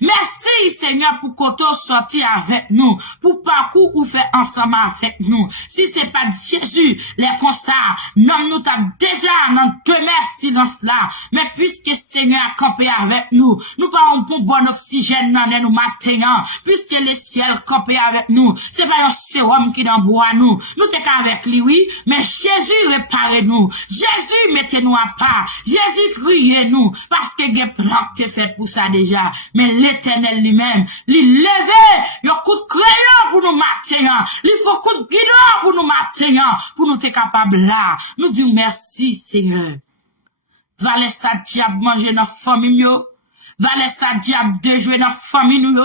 Merci, Seigneur, pour qu'on sorti avec nous, pour parcours ou fait ensemble avec nous. Si c'est pas Jésus, les constats, non, nous t'avons déjà dans demeure silence là. Mais puisque Seigneur a campé avec nous, nous parlons pour bon oxygène dans nous maintenant, puisque le ciel campé avec nous, c'est pas un sérum qui dans bois nous. Nous t'es qu'avec lui, oui, mais Jésus réparez-nous. Jésus mettez-nous à part. Jésus triez-nous, parce que des plans qui fait pour ça déjà. Mais l'Éternel lui-même, lui lever, il y a coup de crayon pour nous maintenant. Il faut coup de guidon pour nous maintenant, pour nous être capables là. Nous disons merci, Seigneur. Va laisser diable manger notre famille, va laisser diable déjouer notre famille, nous,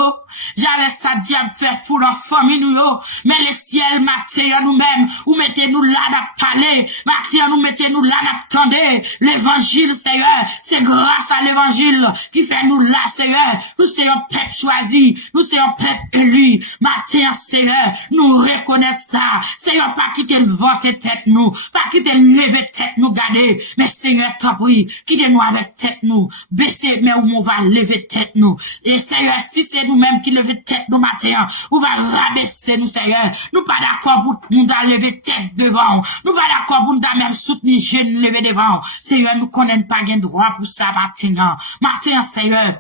j'allais ça diable faire fou notre famille, nous, mais le ciel, matin, nous-mêmes, ou mettez-nous là d'à parler, matin, nous mettez-nous là d'attendre, l'évangile, Seigneur, c'est grâce à l'évangile qui fait nous là, Seigneur, nous sommes un peuple choisi, nous sommes un peuple élu, matin, Seigneur, nous reconnaître ça, Seigneur, pas quitter le ventre tête nous, pas quitter le lever tête nous garder, mais Seigneur, t'en prie, quittez-nous avec tête nous, baissez, mais où on va lever tête nous. Et Seigneur, si c'est nous-mêmes qui levons tête nous matin, on va rabaisser nous, Seigneur. Nous pas d'accord pour nous lever tête devant. Nous pas d'accord pour nous même soutenir jeune lever devant. Seigneur, nous connaissons pas gain droit pour ça matin. Matin, Seigneur.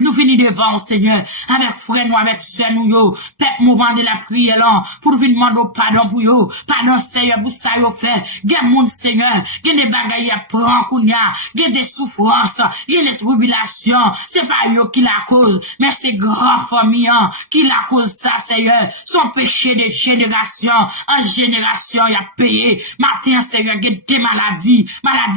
Nous venons devant, Seigneur, avec frère nous, avec soeur nous, yo, peuple mouvement de la prière, là, pour venir demander pardon pour yo, pardon, Seigneur, pour ça, yo, fait, gen moun, Seigneur, gen des bagailles à prendre, kounya, gen des souffrances, gen des tribulations, c'est pas yo qui la cause, mais c'est grand famille, qui la cause ça, Seigneur, son péché de génération en génération, y a payé, matin, Seigneur, gen des maladies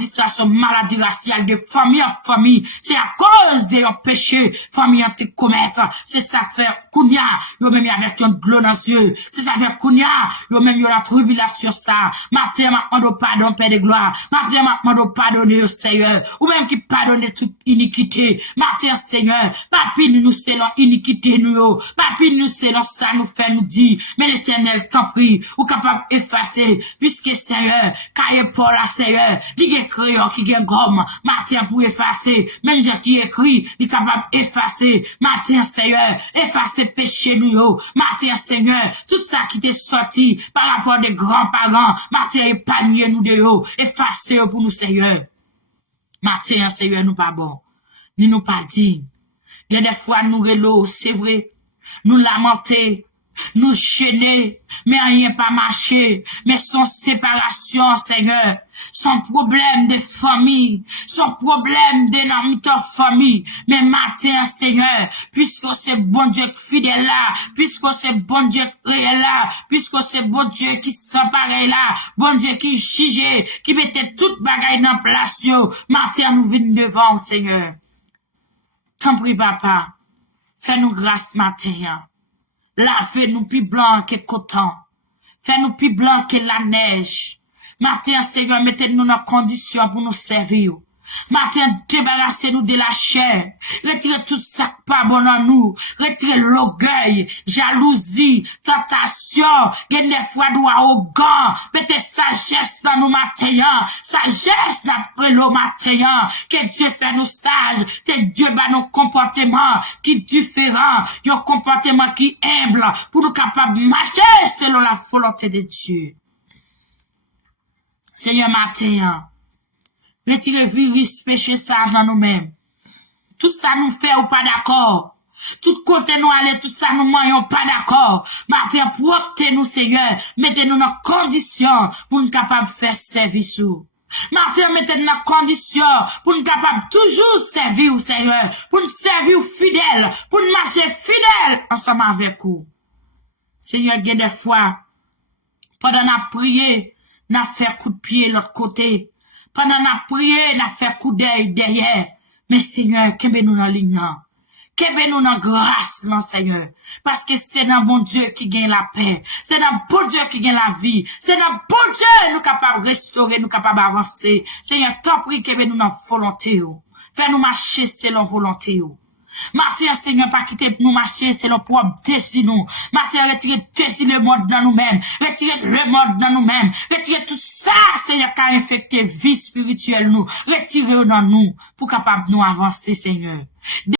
ça, sont maladies raciales de famille en famille, c'est à cause de leur péché, famille te commettre, c'est ça fait kounya, yo même avec un glon dans yeux, c'est ça fait kounya, yo même yo la tribulation ça, matin m'a pardon Père de gloire, matin m'a pardonner Seigneur, ou même qui pardonne toute iniquité, matin Seigneur, papi nous selon iniquité nous, papi nous selon ça nous fait nous dit, mais l'Éternel t'en prie, ou capable effacer, puisque Seigneur, cahier pour la Seigneur, li gen crayon qui gen gomme, matin pour effacer, même gens qui écrit, li capable effacer, matin Seigneur, effacer péché nous, matin Seigneur, tout ça qui t'est sorti par rapport des grands-parents, matin épargne nous de yo, effacer pour nous Seigneur. Matin Seigneur nous pas bon, ni nous pas dit. Il y a des fois nous relo, c'est vrai, nous lamenter, nous gêner, mais rien pas marché, mais son séparation, Seigneur, son problème de famille, son problème de notre famille, mais matin, Seigneur, puisque c'est bon Dieu fidèle là, puisque c'est bon Dieu réel là, puisque c'est bon Dieu qui s'emparait là, bon Dieu qui jugeait, qui mettait toute bagaille dans place, matin, nous venons devant, Seigneur. T'en prie, papa, fais-nous grâce, matin. Là, fais-nous plus blanc que coton. Fais-nous plus blanc que la neige. Matin, Seigneur, mettez-nous dans condition pour nous servir. Matin, débarrassez-nous de la chair. Retirez tout ça pas bon en nous. Retirez l'orgueil, jalousie, tentation, des fois nous arrogant. Mettez sagesse dans nous matin. Sagesse d'après le matin. Que Dieu fait nous sages. Que Dieu bat nos comportements qui différents. Un comportement qui humble pour nous capables de marcher selon la volonté de Dieu. Seigneur, matin, retirez virus, péché, sage dans nous-mêmes. Tout ça nous fait ou pas d'accord. Tout côté nous aller, tout ça nous maillons pas d'accord. Matin, proptez-nous, Seigneur. Mettez-nous dans condition pour nous capables de faire service. Matin, mettez-nous dans condition pour nous capables toujours servir, Seigneur. Pour nous servir fidèle. Pour nous marcher fidèle ensemble avec vous. Seigneur, il y a des fois, pendant la prière, n'a fait coup de pied l'autre côté. Pendant la prière, n'a fait coup d'œil derrière. Mais Seigneur, qu'est-ce nous dans ligne? Qu'est-ce nous dans grâce, non, Seigneur? Parce que c'est dans bon Dieu qui gagne la paix. C'est dans bon Dieu qui gagne la vie. C'est dans bon Dieu nous capables de restaurer, nous capables d'avancer. Seigneur, t'en prie, qu'est-ce nous dans volonté. Fais-nous marcher selon volonté. Matin, Seigneur, pas quitter nous marcher, c'est le propre désir nous. Matin, retirez désir le mode dans nous-mêmes. Retirez le mode dans nous-mêmes. Retirez tout ça, Seigneur, qui a infecté vie spirituelle nous. Retirez dans nous, pour capable nous avancer, Seigneur.